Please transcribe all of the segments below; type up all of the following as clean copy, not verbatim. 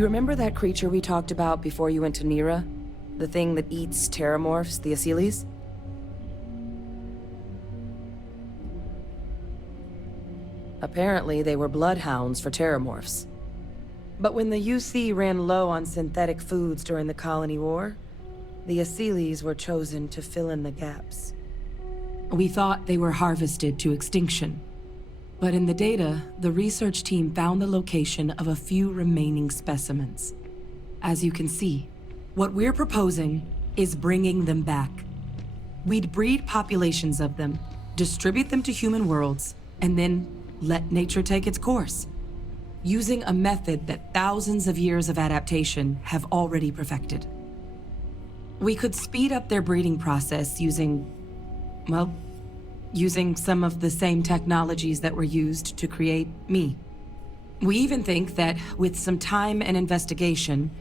You remember that creature we talked about before you went to Nira? The thing that eats terrormorphs, the Asyles? Apparently, they were bloodhounds for terrormorphs. But when the UC ran low on synthetic foods during the Colony War, the Asyles were chosen to fill in the gaps. We thought they were harvested to extinction. But in the data, the research team found the location of a few remaining specimens. As you can see, what we're proposing is bringing them back. We'd breed populations of them, distribute them to human worlds, and then let nature take its course, using a method that thousands of years of adaptation have already perfected. We could speed up their breeding process using some of the same technologies that were used to create me. We even think that with some time and investigation,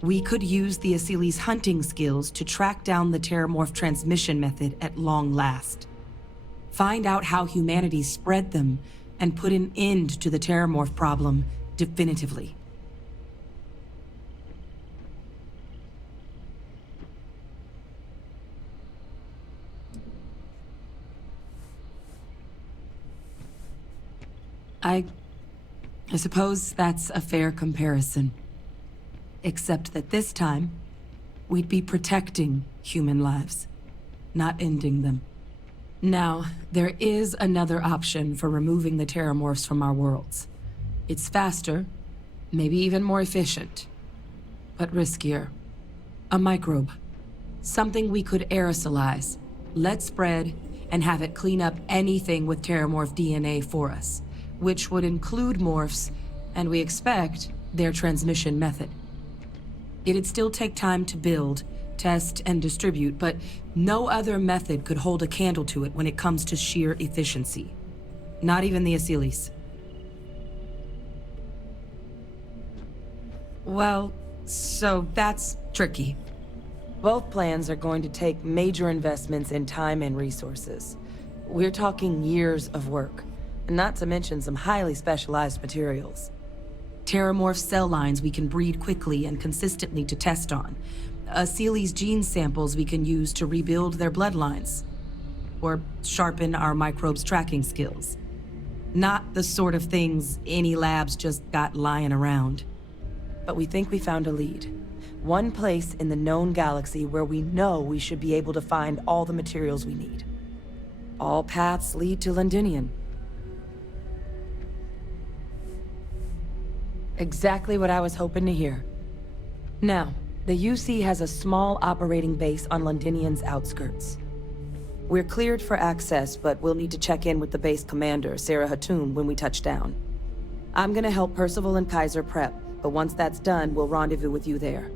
we could use the Asyles' hunting skills to track down the terrormorph transmission method at long last. Find out how humanity spread them and put an end to the terrormorph problem definitively. I suppose that's a fair comparison. Except that this time, we'd be protecting human lives, not ending them. Now, there is another option for removing the terrormorphs from our worlds. It's faster, maybe even more efficient, but riskier. A microbe. Something we could aerosolize, let spread, and have it clean up anything with terrormorph DNA for us, which would include morphs, and we expect their transmission method. It'd still take time to build, test, and distribute, but no other method could hold a candle to it when it comes to sheer efficiency. Not even the Asyles. Well, so that's tricky. Both plans are going to take major investments in time and resources. We're talking years of work, not to mention some highly specialized materials. Terrormorph cell lines we can breed quickly and consistently to test on. Asyles' gene samples we can use to rebuild their bloodlines. Or sharpen our microbes' tracking skills. Not the sort of things any labs just got lying around. But we think we found a lead. One place in the known galaxy where we know we should be able to find all the materials we need. All paths lead to Londinion. Exactly what I was hoping to hear. Now, the UC has a small operating base on Londinion's outskirts. We're cleared for access, but we'll need to check in with the base commander, Sarah Hatoum, when we touch down. I'm gonna help Percival and Kaiser prep, but once that's done, we'll rendezvous with you there.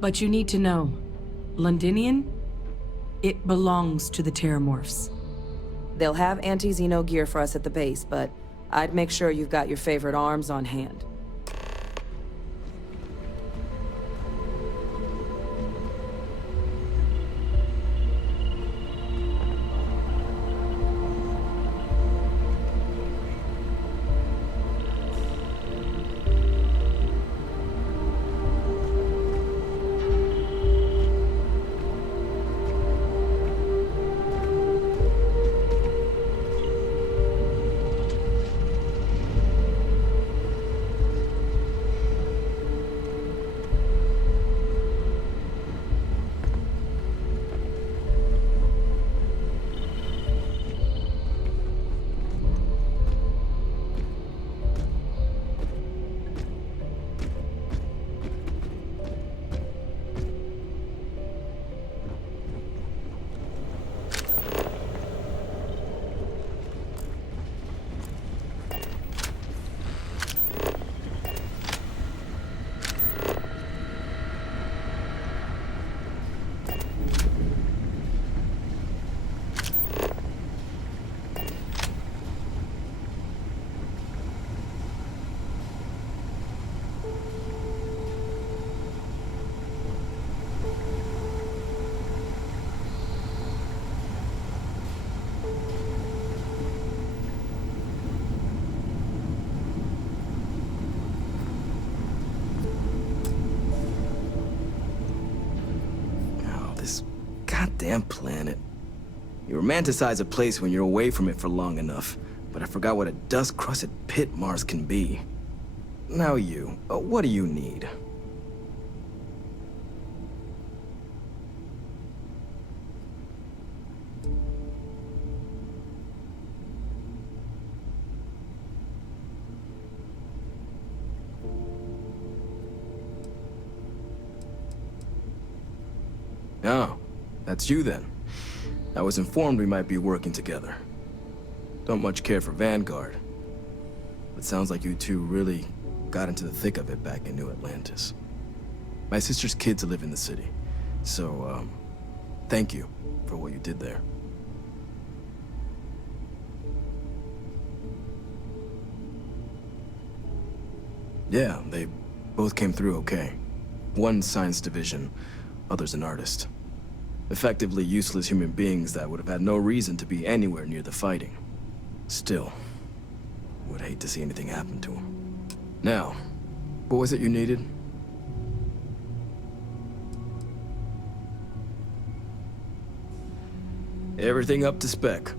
But you need to know, Londinion, it belongs to the terrormorphs. They'll have anti-Xeno gear for us at the base, but I'd make sure you've got your favorite arms on hand. this goddamn planet. You romanticize a place when you're away from it for long enough, but I forgot what a dust-crusted pit Mars can be. Now you, what do you need? Oh, that's you then. I was informed we might be working together. Don't much care for Vanguard. But sounds like you two really got into the thick of it back in New Atlantis. My sister's kids live in the city, so, thank you for what you did there. Yeah, they both came through okay. One science division, others an artist. Effectively useless human beings that would have had no reason to be anywhere near the fighting. Still, would hate to see anything happen to them. Now, what was it you needed? Everything up to spec.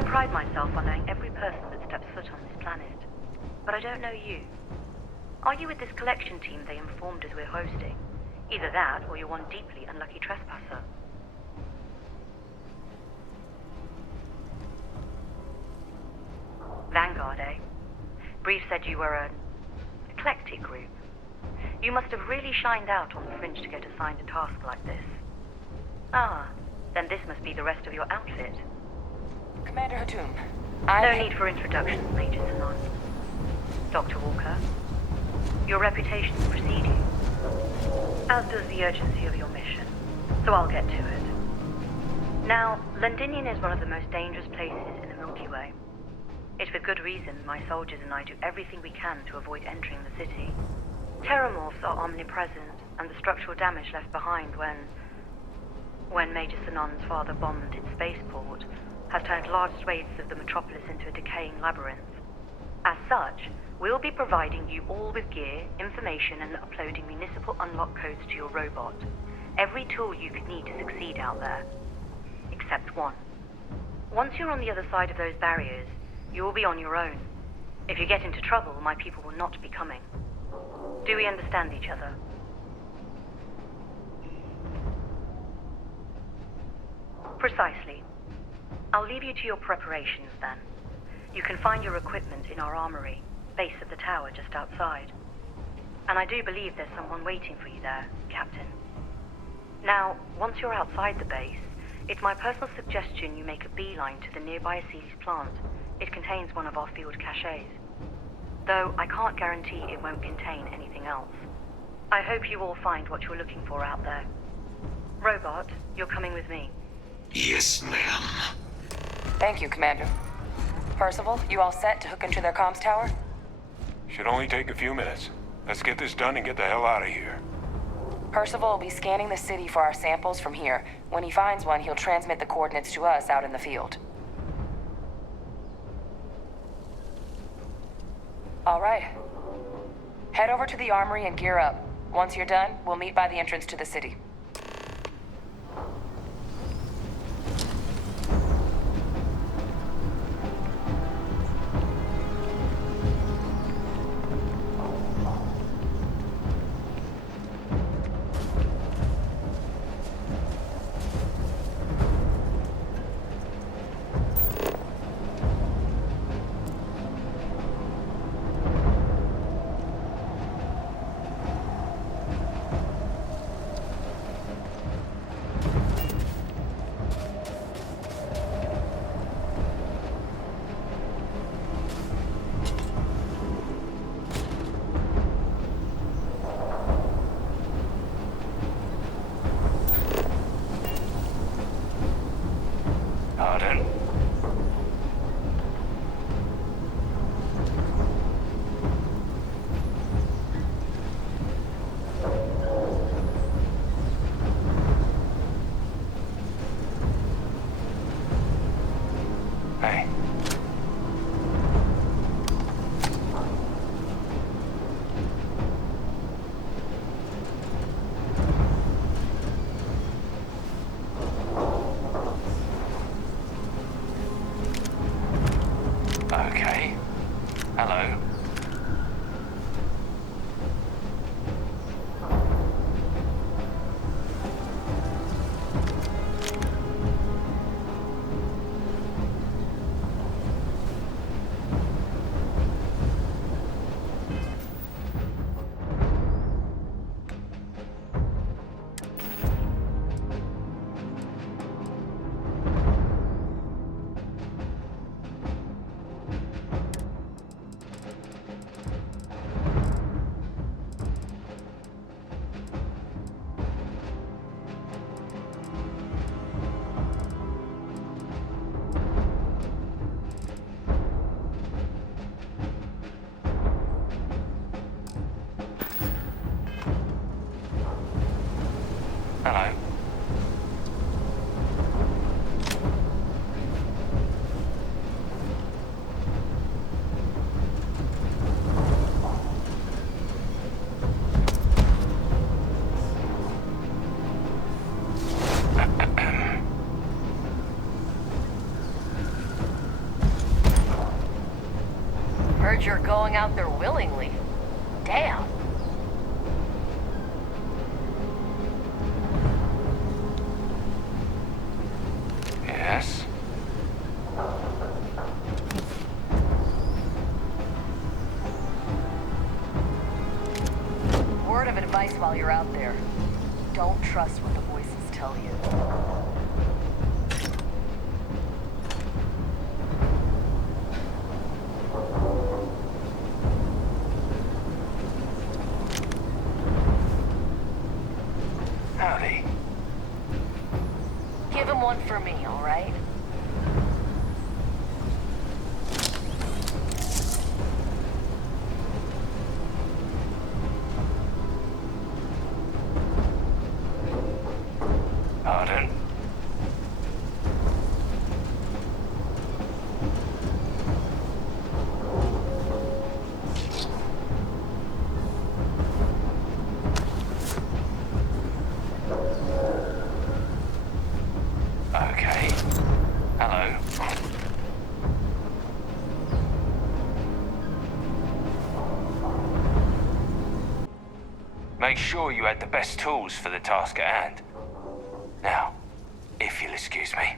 I pride myself on knowing every person that steps foot on this planet. But I don't know you. Are you with this collection team they informed us we're hosting? Either that, or you're one deeply unlucky trespasser. Vanguard, eh? Brief said you were an eclectic group. You must have really shined out on the fringe to get assigned a task like this. Ah, then this must be the rest of your outfit. Commander Hatum, No need for introductions, Major Sinon. Dr. Walker, your reputation precedes you, as does the urgency of your mission, so I'll get to it. Now, Londinion is one of the most dangerous places in the Milky Way. It's with good reason my soldiers and I do everything we can to avoid entering the city. Terrormorphs are omnipresent, and the structural damage left behind when Major Sinon's father bombed its spaceport has turned large swathes of the metropolis into a decaying labyrinth. As such, we'll be providing you all with gear, information, and uploading municipal unlock codes to your robot. Every tool you could need to succeed out there. Except one. Once you're on the other side of those barriers, you will be on your own. If you get into trouble, my people will not be coming. Do we understand each other? Precisely. I'll leave you to your preparations then. You can find your equipment in our armory, base of the tower just outside. And I do believe there's someone waiting for you there, Captain. Now, once you're outside the base, it's my personal suggestion you make a beeline to the nearby Aceles plant. It contains one of our field caches. Though I can't guarantee it won't contain anything else. I hope you all find what you're looking for out there. Robot, you're coming with me. Yes, ma'am. Thank you, Commander. Percival, you all set to hook into their comms tower? Should only take a few minutes. Let's get this done and get the hell out of here. Percival will be scanning the city for our samples from here. When he finds one, he'll transmit the coordinates to us out in the field. All right. Head over to the armory and gear up. Once you're done, we'll meet by the entrance to the city. figured you're going out there willingly. Damn. Yes? Word of advice while you're out there. Don't trust what the voices tell you. Howdy. Give him one for me, all right? Pardon? Okay. Hello. Make sure you had the best tools for the task at hand. Now, if you'll excuse me.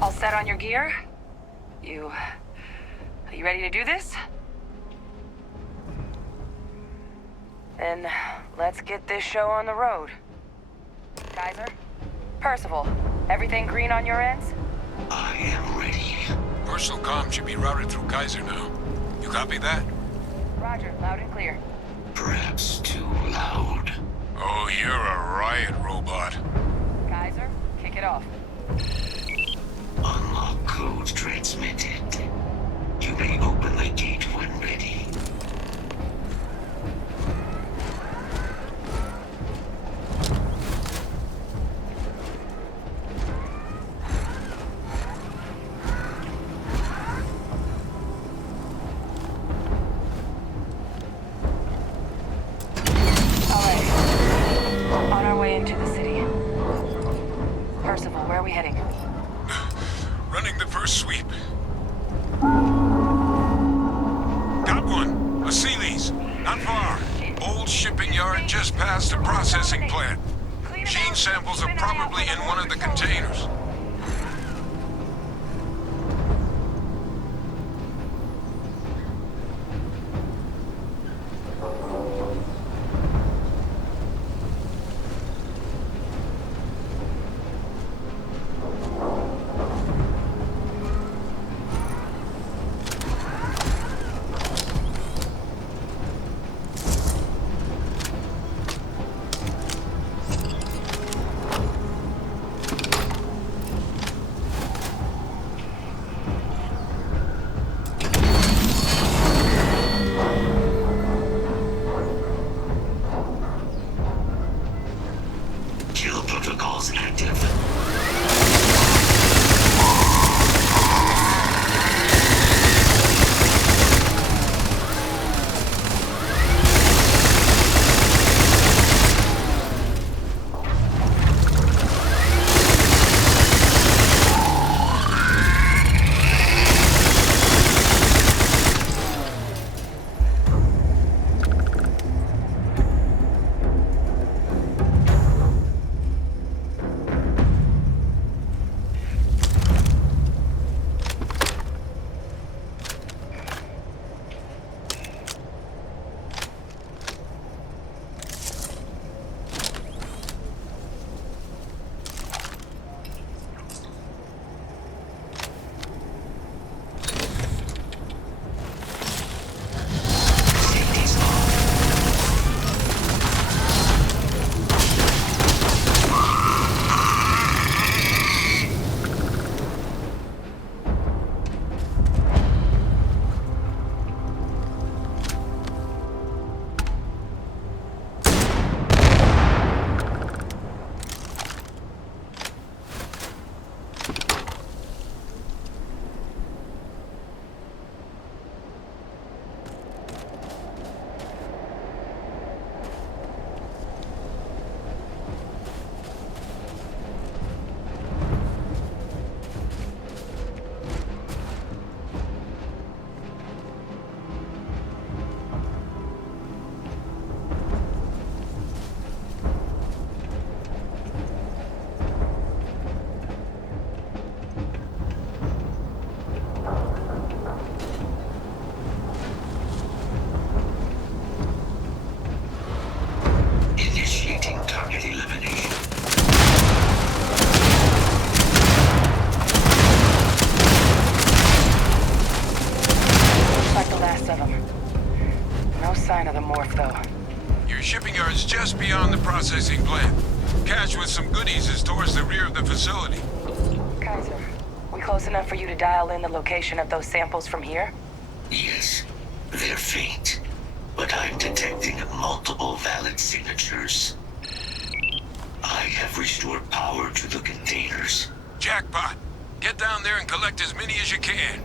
All set on your gear? Are you ready to do this? Then let's get this show on the road. Kaiser? Percival, everything green on your ends? I am ready. Personal comm should be routed through Kaiser now. You copy that? Roger, loud and clear. Perhaps too loud. Oh, you're a riot robot. Kaiser, kick it off. Unlock code transmitted. You may open the gate when ready. All right. On our way into the city. Percival, where are we heading? Running the first sweep. Got one. A Sealy's. Not far. Old shipping yard just past the processing plant. Gene samples are probably in one of the containers. just beyond the processing plant. Cache with some goodies is towards the rear of the facility. Kaiser, we close enough for you to dial in the location of those samples from here? Yes, they're faint, but I'm detecting multiple valid signatures. I have restored power to the containers. Jackpot. Get down there and collect as many as you can.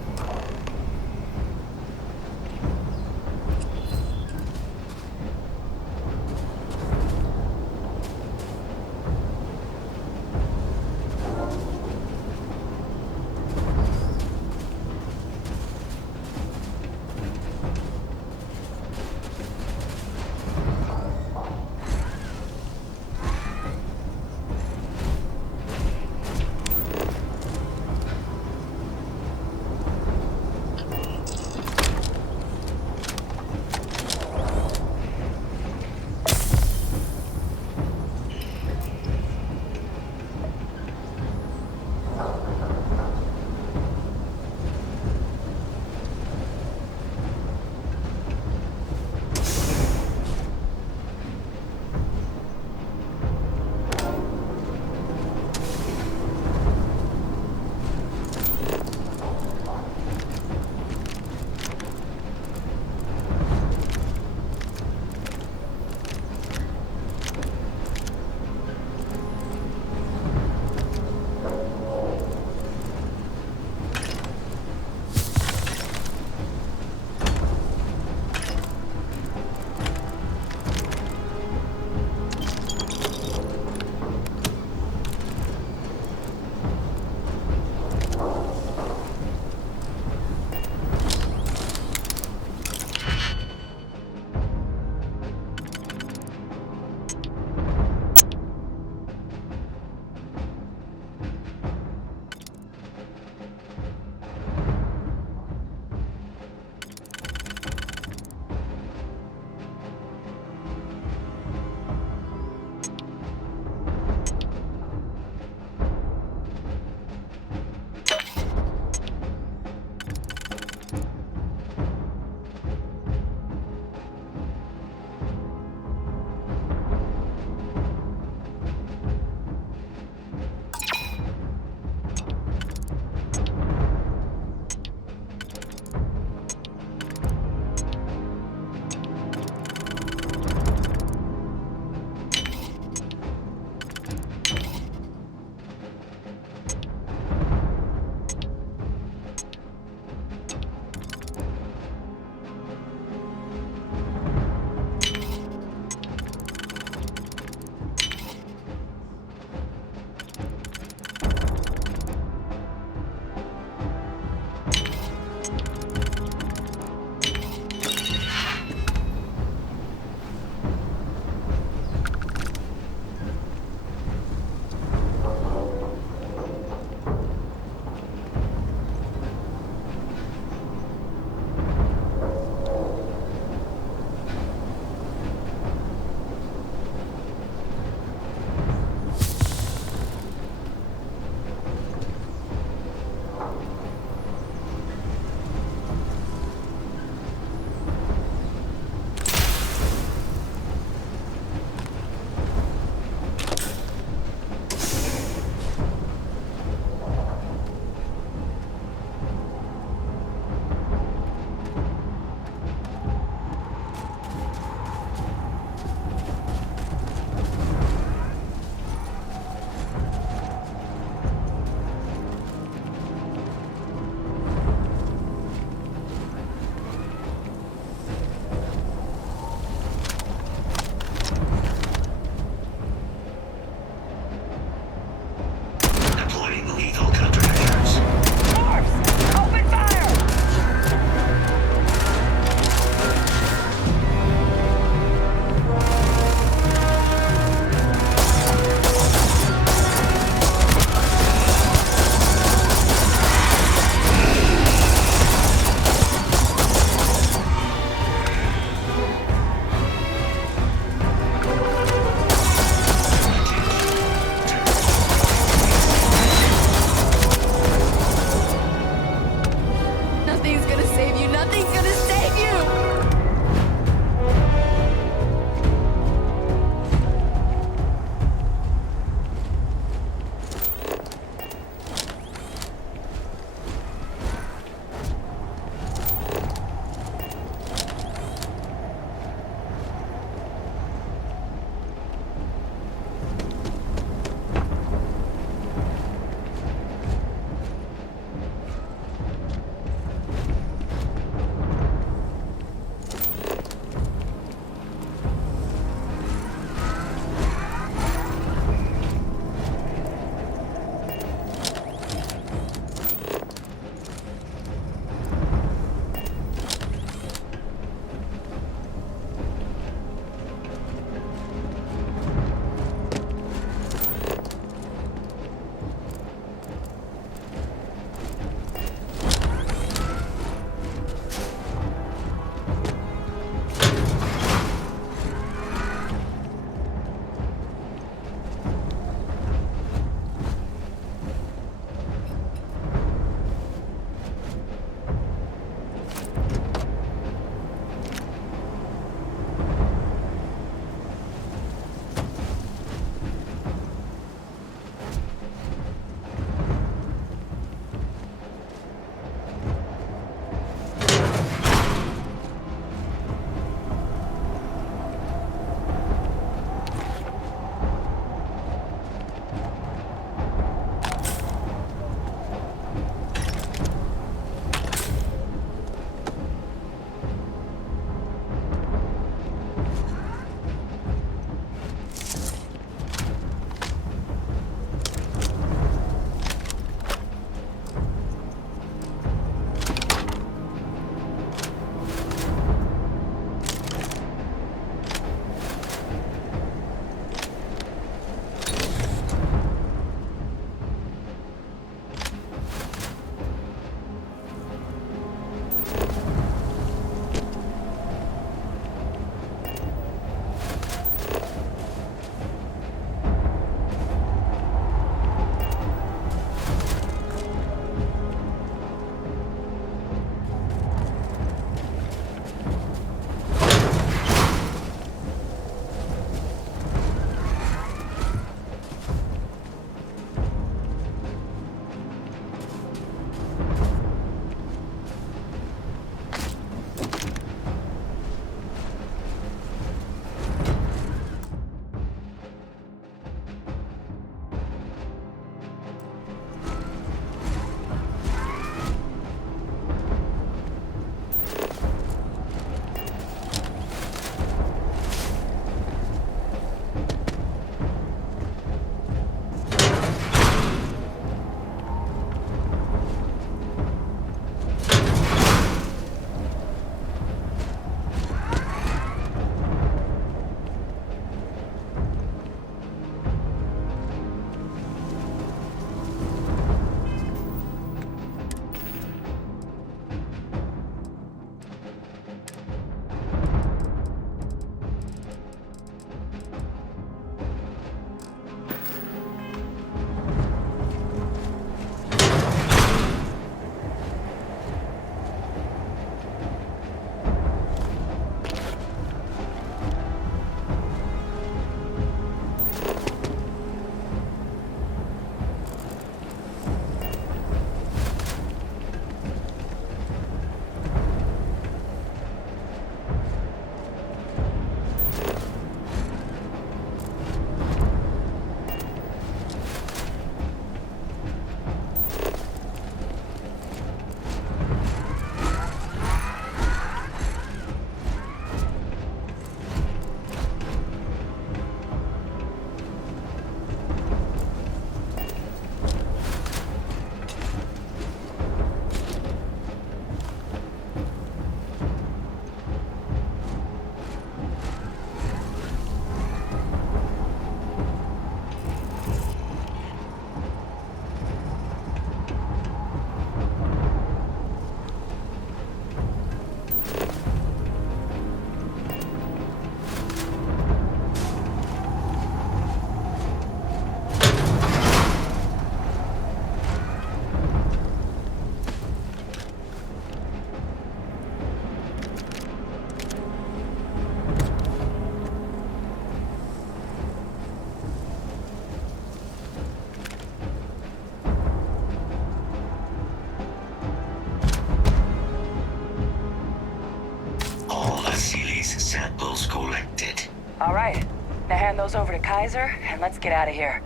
samples collected. All right. Now hand those over to Kaiser, and let's get out of here.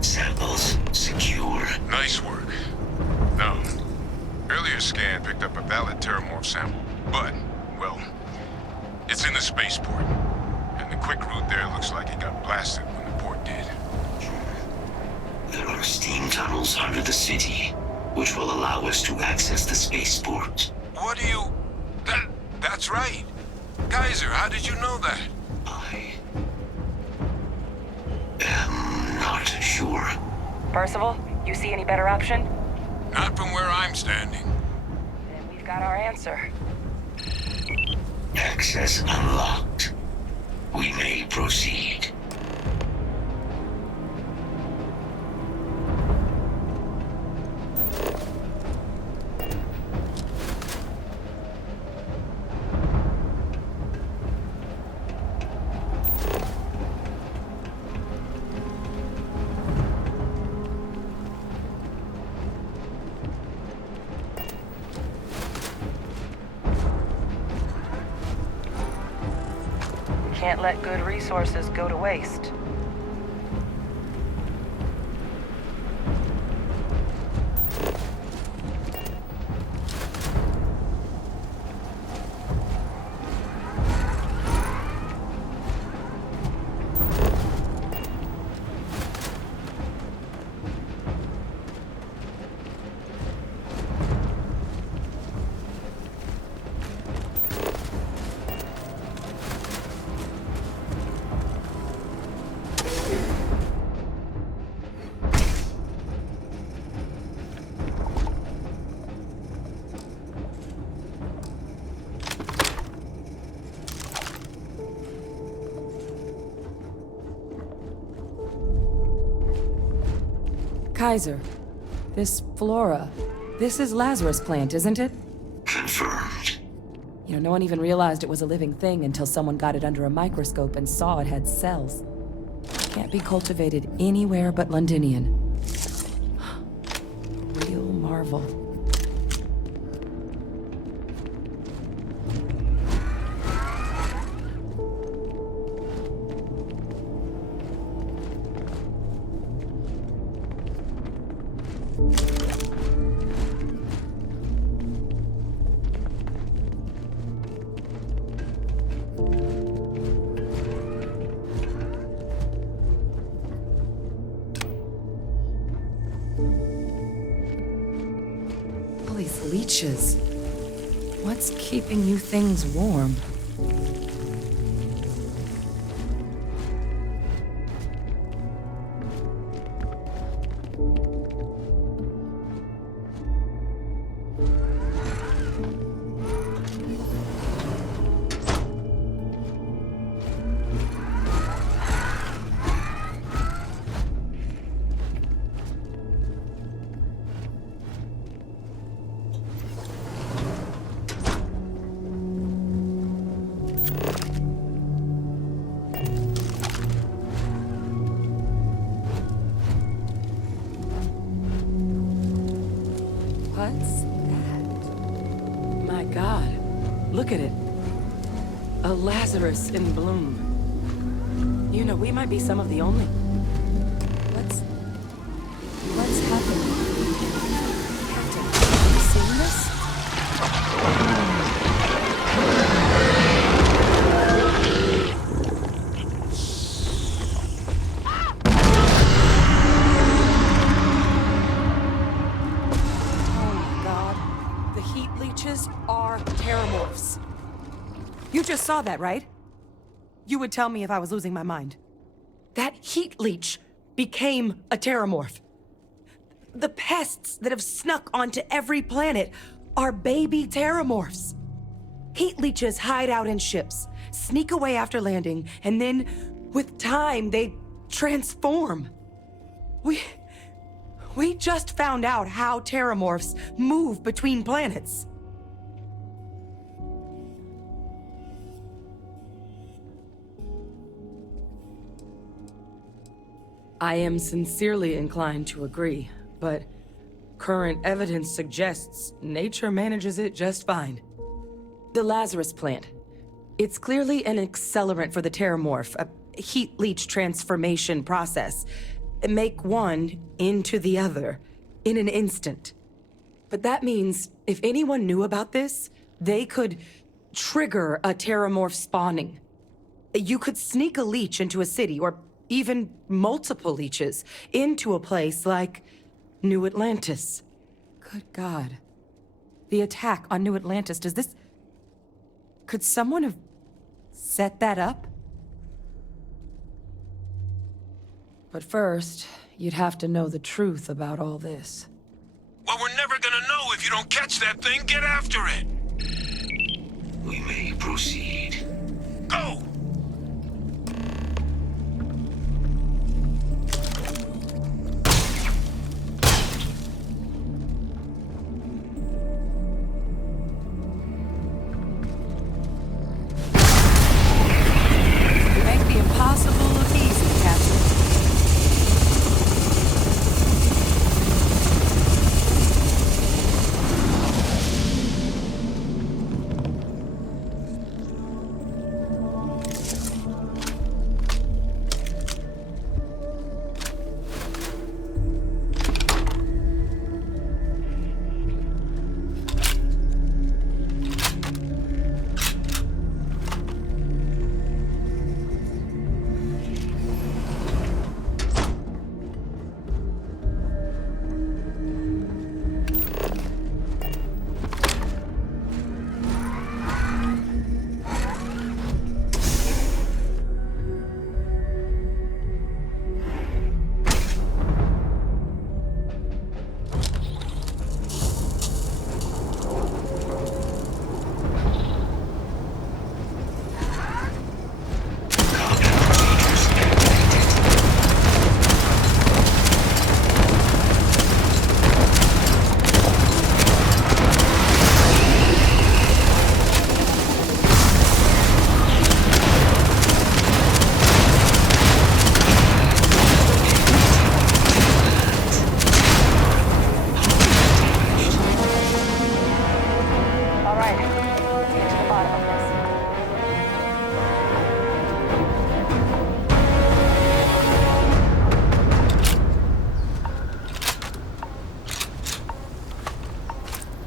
Samples secure. Nice work. No. Earlier scan picked up a valid terramorph sample, but, well, it's in the spaceport. And the quick route there looks like it got blasted when the port did. There are steam tunnels under the city, which will allow us to access the spaceport. What do you... That's right. Kaiser, how did you know that? I am not sure. Percival, you see any better option? Not from where I'm standing. Then we've got our answer. Access unlocked. We may proceed. Can't let good resources go to waste. Kaiser, this flora, this is Lazarus plant, isn't it? Confirmed. You know, no one even realized it was a living thing until someone got it under a microscope and saw it had cells. Can't be cultivated anywhere but Londinion. Real marvel. All these leeches. What's keeping you things warm? What's that? My God, look at it. A Lazarus in bloom. You know, we might be some of the only... What's happening? Captain, have you seen this? Are terramorphs. You just saw that, right? You would tell me if I was losing my mind. That heat leech became a terramorph. The pests that have snuck onto every planet are baby terramorphs. Heat leeches hide out in ships, sneak away after landing, and then, with time, they transform. We just found out how terramorphs move between planets. I am sincerely inclined to agree, but current evidence suggests nature manages it just fine. The Lazarus plant. It's clearly an accelerant for the terrormorph, a heat leach transformation process. Make one into the other in an instant. But that means if anyone knew about this, they could trigger a terrormorph spawning. You could sneak a leech into a city, or even multiple leeches, into a place like New Atlantis. Good God. The attack on New Atlantis, could someone have set that up? But first, you'd have to know the truth about all this. Well, we're never gonna know if you don't catch that thing. Get after it! We may proceed. Go! You make the impossible look easy, Captain.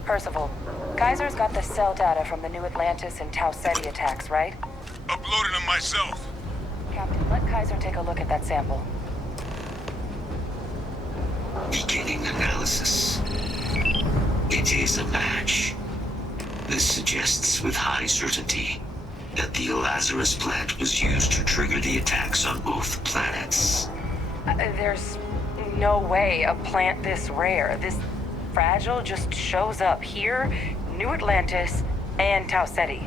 Percival, Kaiser's got the cell data from the New Atlantis and Tau Ceti attacks, right? Uploaded them myself. Captain, let Kaiser take a look at that sample. Beginning analysis. It is a match. This suggests with high certainty that the Lazarus plant was used to trigger the attacks on both planets. There's no way a plant this rare, this fragile, just shows up here, New Atlantis, and Tau Ceti.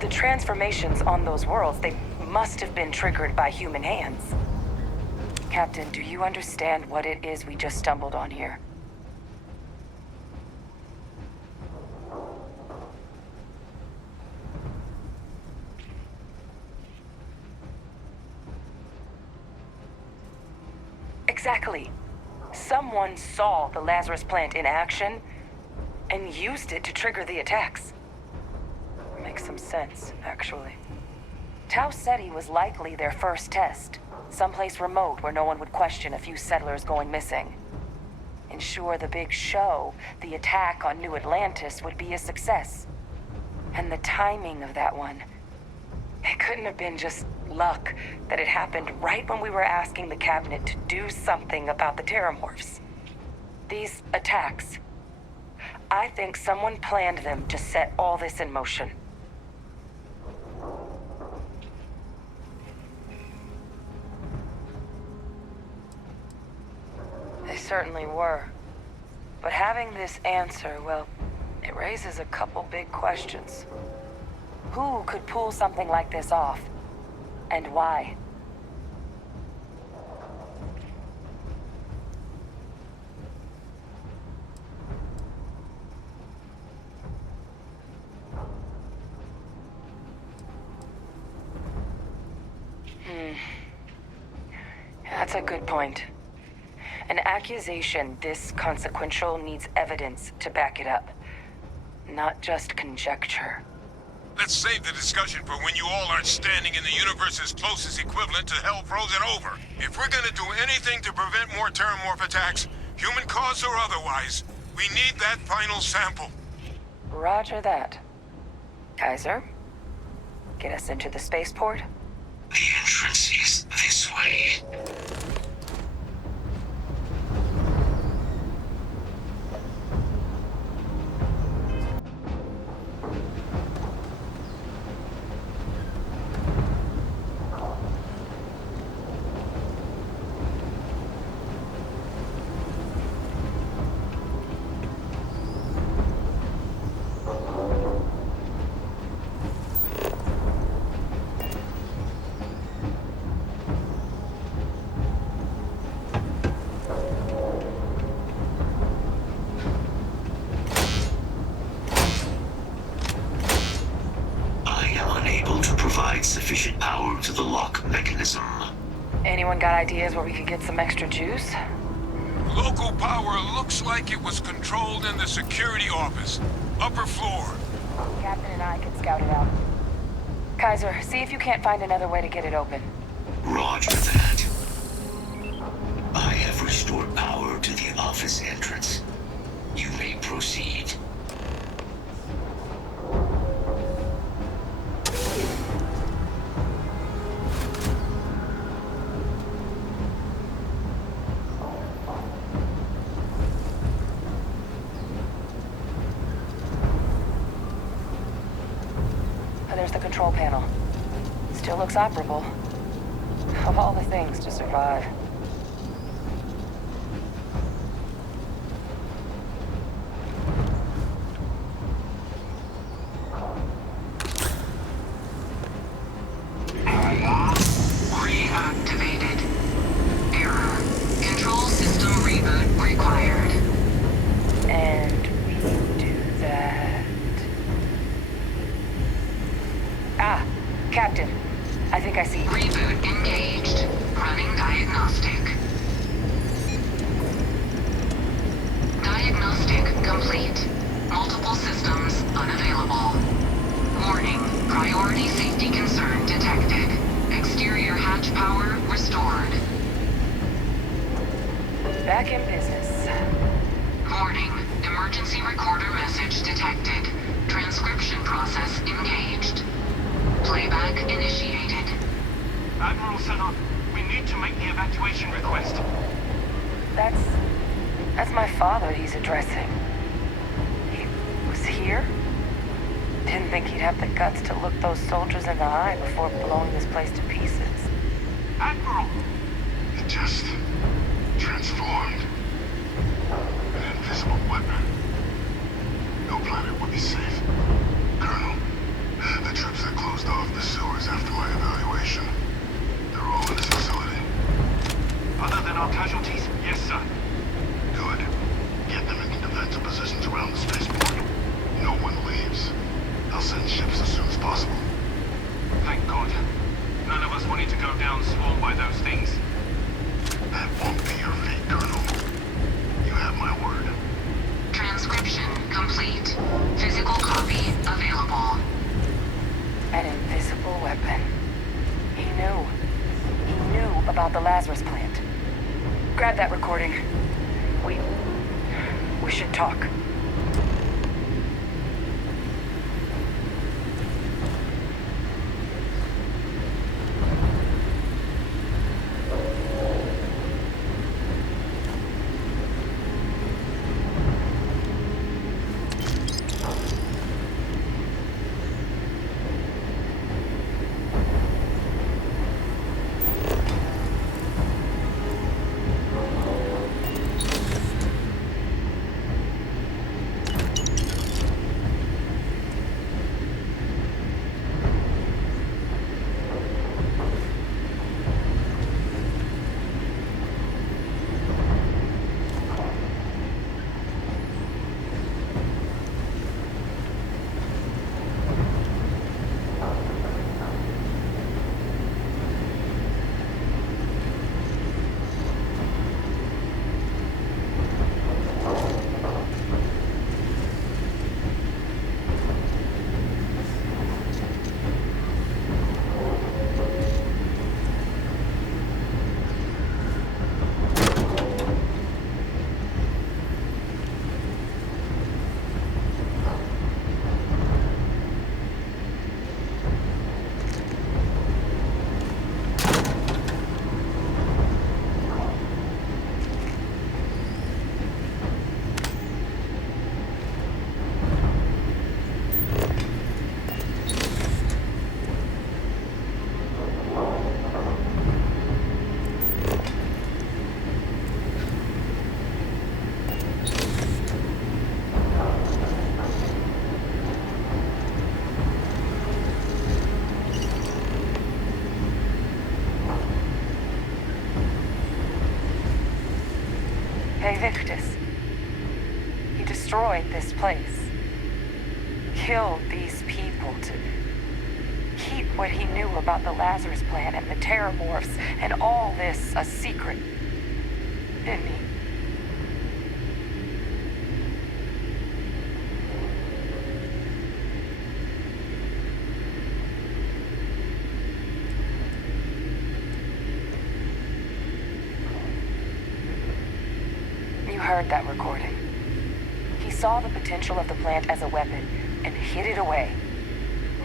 The transformations on those worlds, they must have been triggered by human hands. Captain, do you understand what it is we just stumbled on here? Exactly. Someone saw the Lazarus plant in action and used it to trigger the attacks. Makes some sense, actually. Tau Ceti was likely their first test. Someplace remote where no one would question a few settlers going missing. Ensure the big show, the attack on New Atlantis, would be a success. And the timing of that one, it couldn't have been just luck that it happened right when we were asking the cabinet to do something about the terrormorphs. These attacks, I think someone planned them to set all this in motion. They certainly were. But having this answer, well, it raises a couple big questions. Who could pull something like this off? And why? That's a good point. An accusation this consequential needs evidence to back it up, not just conjecture. Let's save the discussion for when you all aren't standing in the universe's closest equivalent to hell frozen over. If we're gonna do anything to prevent more terramorph attacks, human cause or otherwise, we need that final sample. Roger that. Kaiser, get us into the spaceport? The entrance is this way. Sufficient power to the lock mechanism. Anyone got ideas where we could get some extra juice? Local power looks like it was controlled in the security office. Upper floor. Captain and I can scout it out. Kaiser, see if you can't find another way to get it open. Roger that. I have restored power to the office entrance. You may proceed. There's the control panel. Still looks operable. Of all the things to survive. Reactivated. Error. Control system reboot required. And we do that. Ah, Captain. I think I see. Reboot engaged. Running diagnostic. Diagnostic complete. Multiple systems unavailable. Warning. Priority safety concern detected. Exterior hatch power restored. Back in business. Warning. Emergency recorder message detected. Transcription process engaged. Playback initiated. Admiral Sanon, we need to make the evacuation request. That's my father he's addressing. He was here? Didn't think he'd have the guts to look those soldiers in the eye before blowing this place to pieces. Admiral! It just transformed. An invisible weapon. No planet would be safe. Colonel, the troops that closed off the sewers after my evaluation, they're all in this facility. Other than our casualties, yes, sir. Good. Get them into defensive positions around the spaceport. No one leaves. I'll send ships as soon as possible. Thank God. None of us wanted to go down swarmed by those things. That won't be your fate, Colonel. You have my word. Transcription complete. Physical copy available. An invisible weapon. He knew. He knew about the Lazarus plant. Grab that recording. We should talk. Victus. He destroyed this place. Killed these people to keep what he knew about the Lazarus plant and the Terrormorphs and all this a secret. Didn't he? You heard that recording. He saw the potential of the plant as a weapon and hid it away.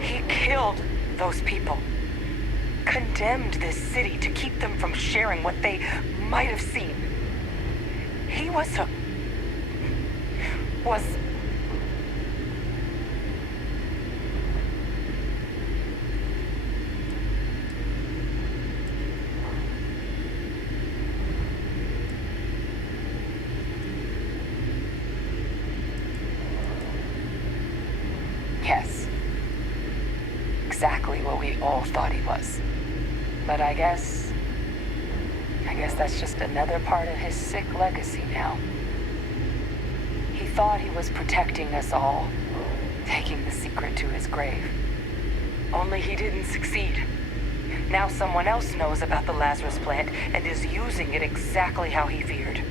He killed those people. Condemned this city to keep them from sharing what they might have seen. He was Yes. Exactly what we all thought he was. But I guess that's just another part of his sick legacy now. He thought he was protecting us all, taking the secret to his grave. Only he didn't succeed. Now someone else knows about the Lazarus plant and is using it exactly how he feared.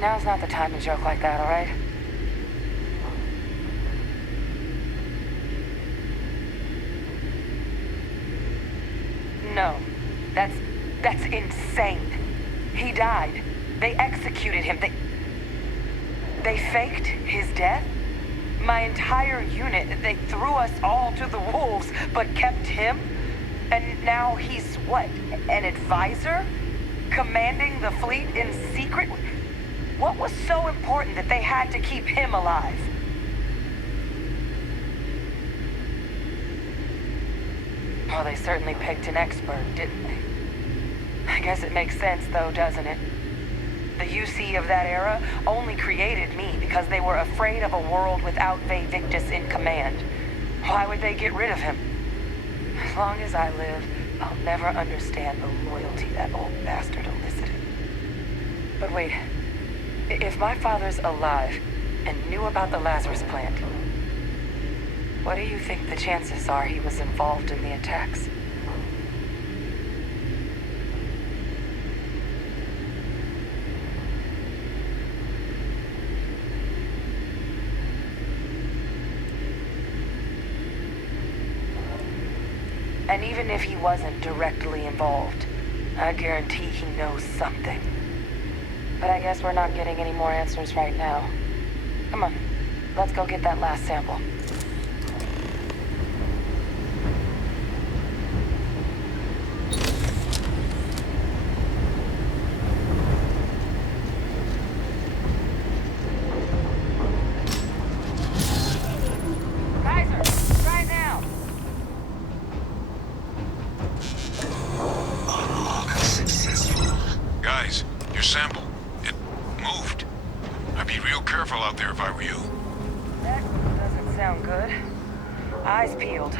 Now's not the time to joke like that, all right? No, that's insane. He died. They executed him. They faked his death? My entire unit, they threw us all to the wolves, but kept him? And now he's what, an advisor? Commanding the fleet in secret? What was so important that they had to keep him alive? Well, they certainly picked an expert, didn't they? I guess it makes sense, though, doesn't it? The UC of that era only created me because they were afraid of a world without Victus in command. Why would they get rid of him? As long as I live, I'll never understand the loyalty that old bastard elicited. But wait. If my father's alive and knew about the Lazarus plant, what do you think the chances are he was involved in the attacks? And even if he wasn't directly involved, I guarantee he knows something. But I guess we're not getting any more answers right now. Come on, let's go get that last sample. Kaiser, try it now. Unlock successful. Guys, your sample. Moved. I'd be real careful out there if I were you. That doesn't sound good. Eyes peeled.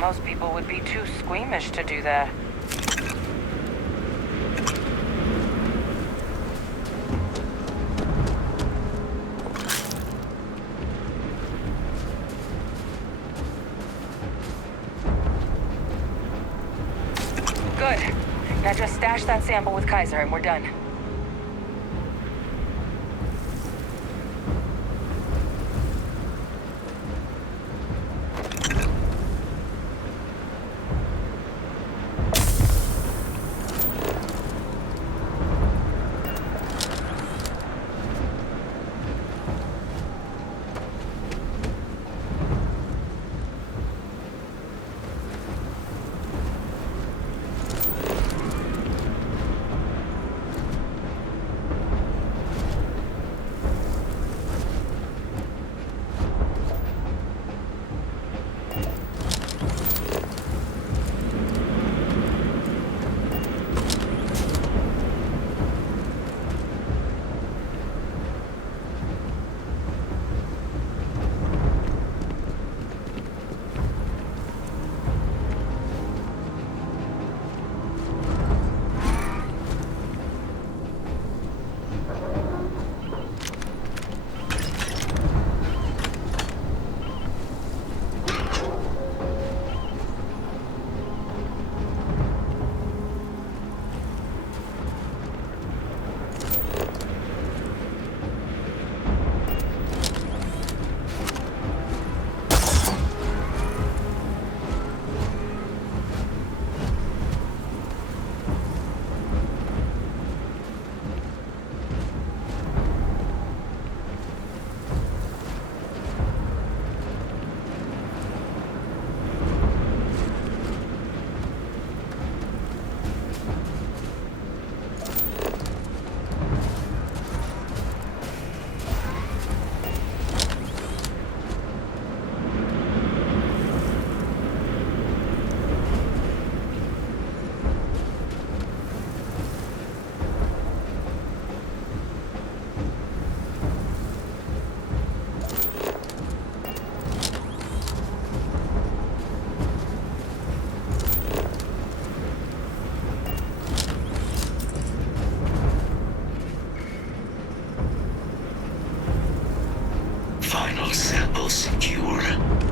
Most people would be too squeamish to do that. Good. Now just stash that sample with Kaiser and we're done.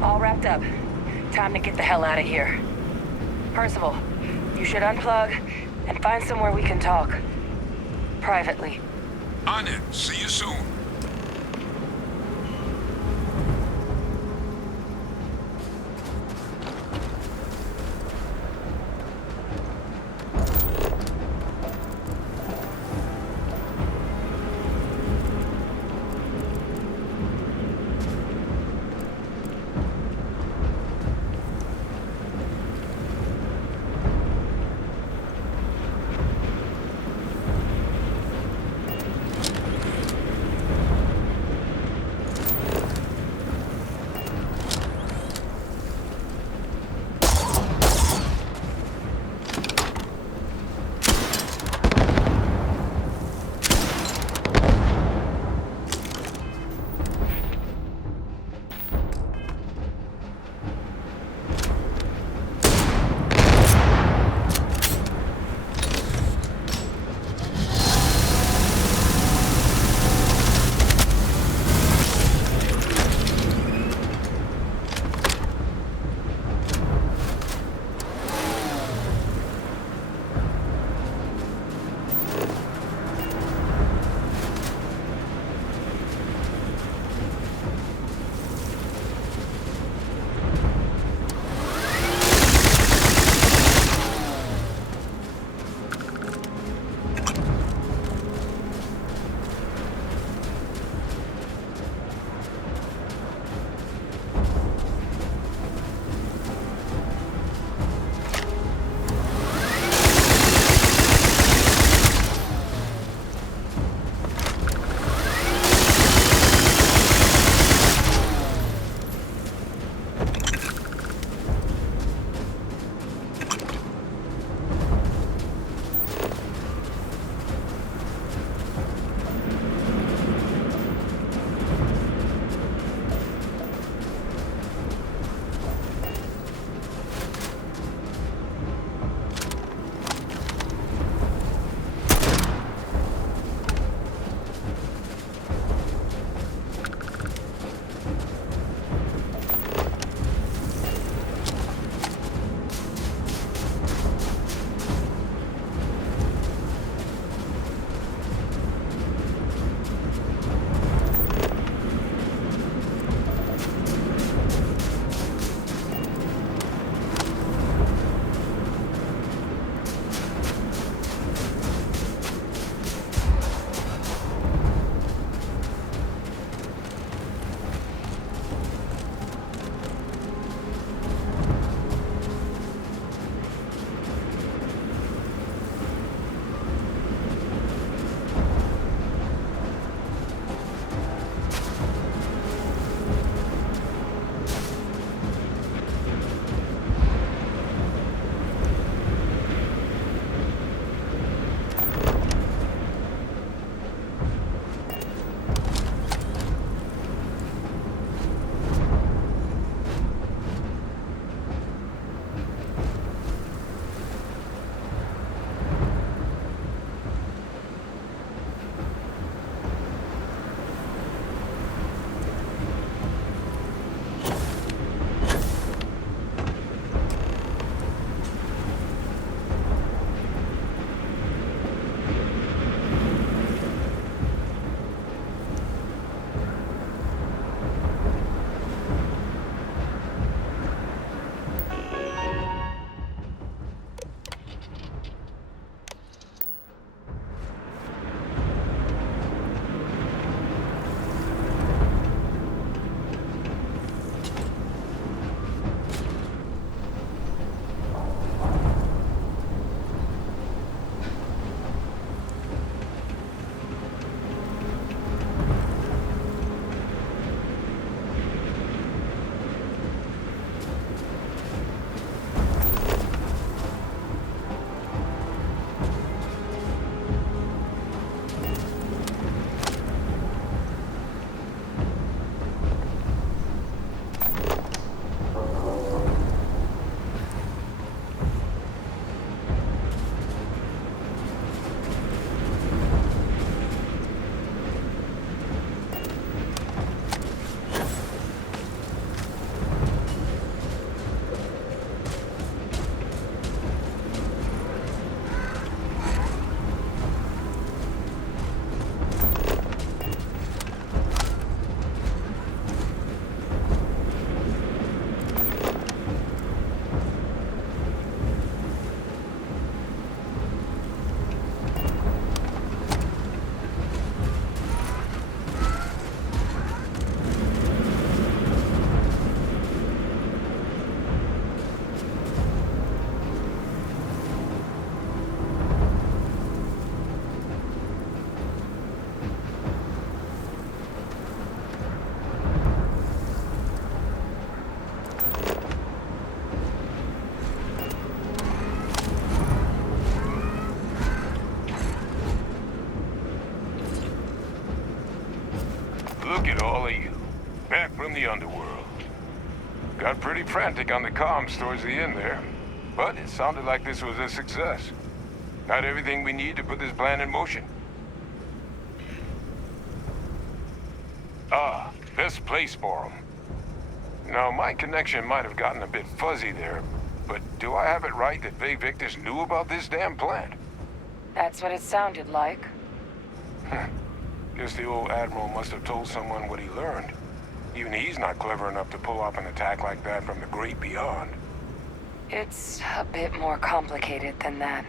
All wrapped up. Time to get the hell out of here. Percival, you should unplug and find somewhere we can talk. Privately. On it. See you soon. Got pretty frantic on the comms towards the end there. But it sounded like this was a success. Got everything we need to put this plan in motion. Ah, this place for 'em. Now, my connection might have gotten a bit fuzzy there, but do I have it right that Vae Victus knew about this damn plant? That's what it sounded like. Guess the old Admiral must have told someone what he learned. Even he's not clever enough to pull off an attack like that from the great beyond. It's a bit more complicated than that.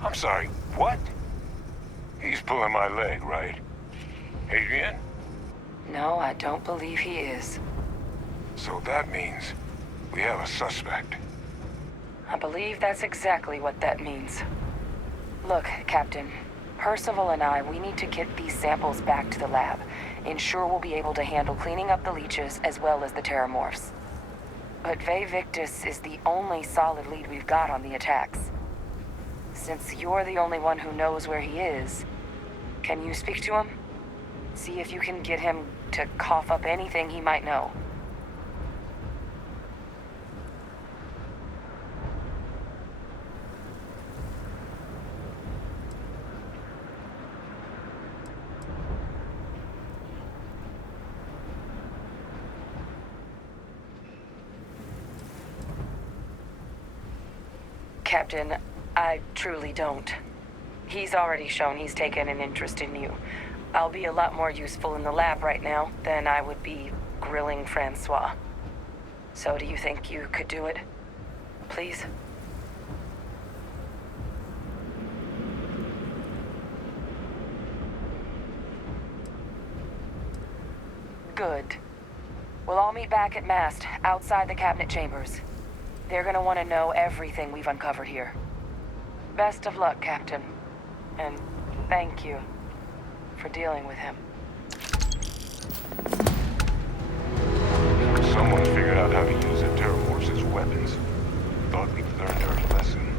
I'm sorry, what? He's pulling my leg, right? Adrian? No, I don't believe he is. So that means we have a suspect. I believe that's exactly what that means. Look, Captain, Percival and I, we need to get these samples back to the lab. Ensure we'll be able to handle cleaning up the leeches as well as the terrormorphs. But Vae Victus is the only solid lead we've got on the attacks. Since you're the only one who knows where he is, can you speak to him? See if you can get him to cough up anything he might know. Captain, I truly don't. He's already shown he's taken an interest in you. I'll be a lot more useful in the lab right now than I would be grilling Francois. So do you think you could do it? Please? Good. We'll all meet back at Mast, outside the cabinet chambers. They're gonna want to know everything we've uncovered here. Best of luck, Captain. And thank you for dealing with him. Someone figured out how to use the terrormorphs as weapons. Thought we'd learned our lesson.